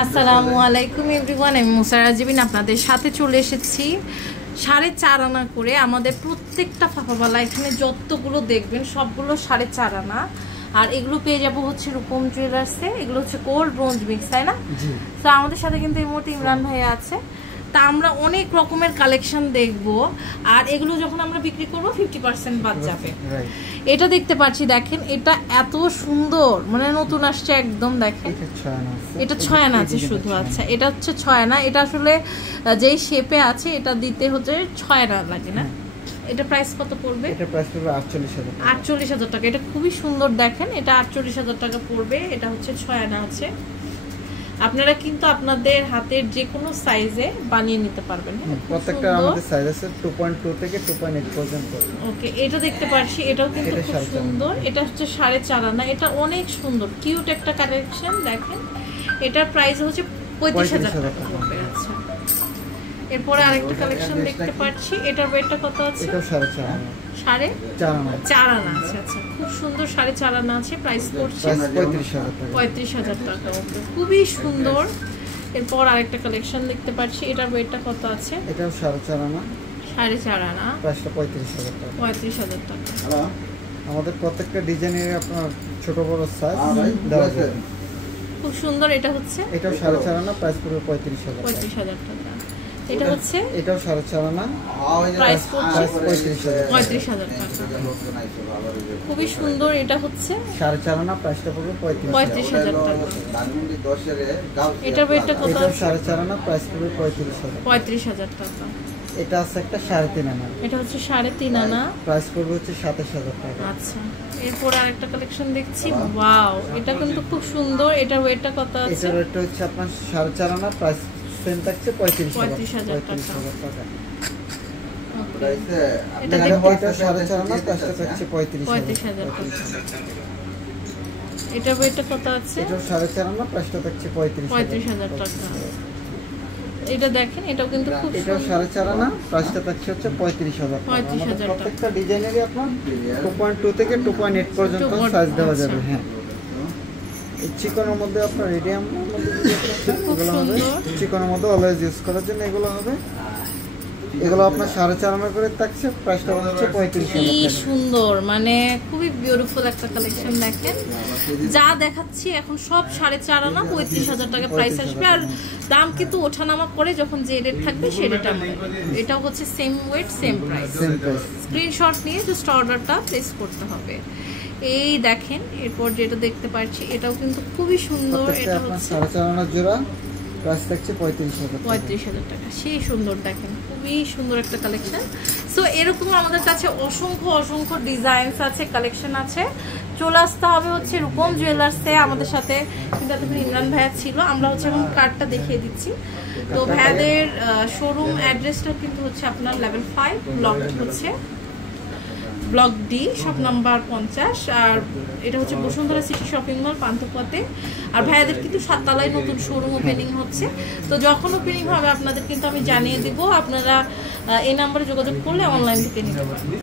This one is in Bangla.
আসসালামু আলাইকুম এভরিওয়ান, আমি মুসারা জিবিন আপনাদের সাথে চলে এসেছি 4.5 আনা করে। আমাদের প্রত্যেকটা ফাফাবালা এখানে যতগুলো দেখবেন সবগুলো 4.5 আনা। আর এগুলো পেয়ে যাবো হচ্ছে রূপম জুয়েলার্সে। এগুলো হচ্ছে গোল্ড ব্রোঞ্জ মিক্স, তাই না? তো আমাদের সাথে কিন্তু এই মুহূর্তে ইমরান ভাইয়া আছে। তা আমরা অনেক রকমের কালেকশন দেখব, আর এগুলো যখন আমরা বিক্রি করবো 50% বাদ যাবে। এটা দেখতে পাচ্ছি, দেখেন এটা এত সুন্দর, মানে নতুন আসছে একদম। দেখেন এটা 6 আনা আছে শুধু। আচ্ছা, এটা হচ্ছে 6 আনা। এটা আসলে যেই শেপে আছে এটা দিতে হচ্ছে 6 আনা লাগে না? এটা প্রাইস কত পড়বে? এটা প্রাইস পড়বে 48,000 টাকা। 48,000 টাকা। এটা খুবই সুন্দর, দেখেন এটা 48,000 টাকা পড়বে। এটা হচ্ছে 6 আনা আছে। আপনারা কিন্তু আপনাদের হাতের যে কোনো সাইজে বানিয়ে নিতে পারবেন। প্রত্যেকটা আমাদের সাইজ আছে 2.2 থেকে 2.8 পর্যন্ত। ওকে, এটা দেখতে পাচ্ছি, এটাও কিন্তু খুব সুন্দর। এটা হচ্ছে 4.5 আনা। এটা অনেক সুন্দর কিউট একটা কালেকশন। দেখেন এটার প্রাইস হচ্ছে 35,000 টাকা পড়বে। আচ্ছা, এরপরে আরেকটা কালেকশন দেখতে পাচ্ছি। এটার ওয়েটটা কত আছে? এটা 4.5 আনা। 4.5 আনা আছে। আচ্ছা, খুব সুন্দর 4.5 আনা আছে। প্রাইস পড়ছে 35,000 টাকা। ওকে, খুবই সুন্দর। এরপর আরেকটা কালেকশন দেখতে পাচ্ছি। এটার ওয়েটটা কত আছে? এটাও 4.5 আনা। 4.5 আনা, প্রাইসটা 35,000 টাকা। 35,000 টাকা। আমাদের প্রত্যেকটা ডিজাইনের আপনার ছোট বড় সাইজ দেওয়া আছে। খুব সুন্দর। এটা হচ্ছে এটাও 4.5 আনা, প্রাইস পড়বে 35,000 টাকা। 35,000 টাকা। এটা হচ্ছে এটাও 4.5 আনা, প্রাইস পড়ছে 35,000 টাকা। খুবই সুন্দর। এটা হচ্ছে 4.5 আনা, প্রাইসটা পড়বে 35,000 টাকা। এটার ওয়েটটা কত আছে? 4.5 আনা, প্রাইস পড়বে 35,000 টাকা। এটা আছে একটা 3.5 আনা। এটা হচ্ছে 3.5 আনা, প্রাইস পড়বে হচ্ছে 27,000 টাকা। আচ্ছা, এরপর আরেকটা কালেকশন দেখছি। ওয়াও, এটা কিন্তু খুব সুন্দর। এটার ওয়েটটা কত আছে? এটার ওয়েটটা হচ্ছে আপনার 4.5 আনা, প্রাইস সেম থাকছে 35,000 টাকা। এটা দেখো, এটা 4.5 আনা, প্রাইসটা থাকছে 35,000 টাকা। এটার ওয়েটটা কত আছে? এটা 4.5 আনা, প্রাইসটা থাকছে 35,000 টাকা। এটা দেখেন, এটাও কিন্তু খুব সুন্দর। এটাও 4.5 আনা, প্রাইসটা থাকছে হচ্ছে 35,000 টাকা। আমাদের প্রত্যেকটা ডিজাইনেরই আপনার 2.2 থেকে 2.8 পর্যন্ত সাইজ দেওয়া যাবে। হ্যাঁ, এই চিকনের মধ্যে আপনার মিডিয়াম এগুলো হবে। চিকনের মধ্যে অলওয়েজ ইউজ করার জন্য এগুলো হবে। এগুলো আপনার 4.5 আনা করে থাকছে, প্রাইসটা হচ্ছে 35,000 টাকা। কি সুন্দর, মানে খুবই বিউটিফুল একটা কালেকশন। দেখেন যা দেখাচ্ছি এখন সব 4.5 আনা, 35,000 টাকা প্রাইস আসবে। আর দাম কিন্তু ওঠানামা করে, যখন যে রেট থাকবে সেই রেট আমরা। এটাও হচ্ছে same wait same price. Screenshot নিয়ে জাস্ট অর্ডারটা প্লেস করতে হবে। এই দেখেন, এরপর যেটা দেখতে পাচ্ছি এটাও কিন্তু খুবই সুন্দর। এটা হচ্ছে 4.5 আনা জোড়া, প্রাইস থাকছে 35,000 টাকা। সেই সুন্দর, দেখেন খুবই সুন্দর একটা কালেকশন। সো এরকম আমাদের কাছে অসংখ্য ডিজাইনস আছে, কালেকশন আছে। চলে আসতে হবে হচ্ছে রূপম জুয়েলার্সে। আমাদের সাথে কিন্তু এতক্ষণ ইমরান ভাইয়া ছিল। আমরা হচ্ছে এখন কার্ডটা দেখিয়ে দিচ্ছি। তো ভাইয়াদের শোরুম অ্যাড্রেসটা কিন্তু হচ্ছে আপনার লেভেল 5 ব্লক হচ্ছে ব্লক ডি, শপ নাম্বার 50। আর এটা হচ্ছে বসুন্ধরা সিটি শপিং মল, পান্থপথে। আর ভাইয়াদের কিন্তু 7 তলায় নতুন শোরুম ওপেনিং হচ্ছে। তো যখন ওপেনিং হবে আপনাদের কিন্তু আমি জানিয়ে দিব। আপনারা এই নাম্বারে যোগাযোগ করলে অনলাইন থেকে নিতে পারবেন।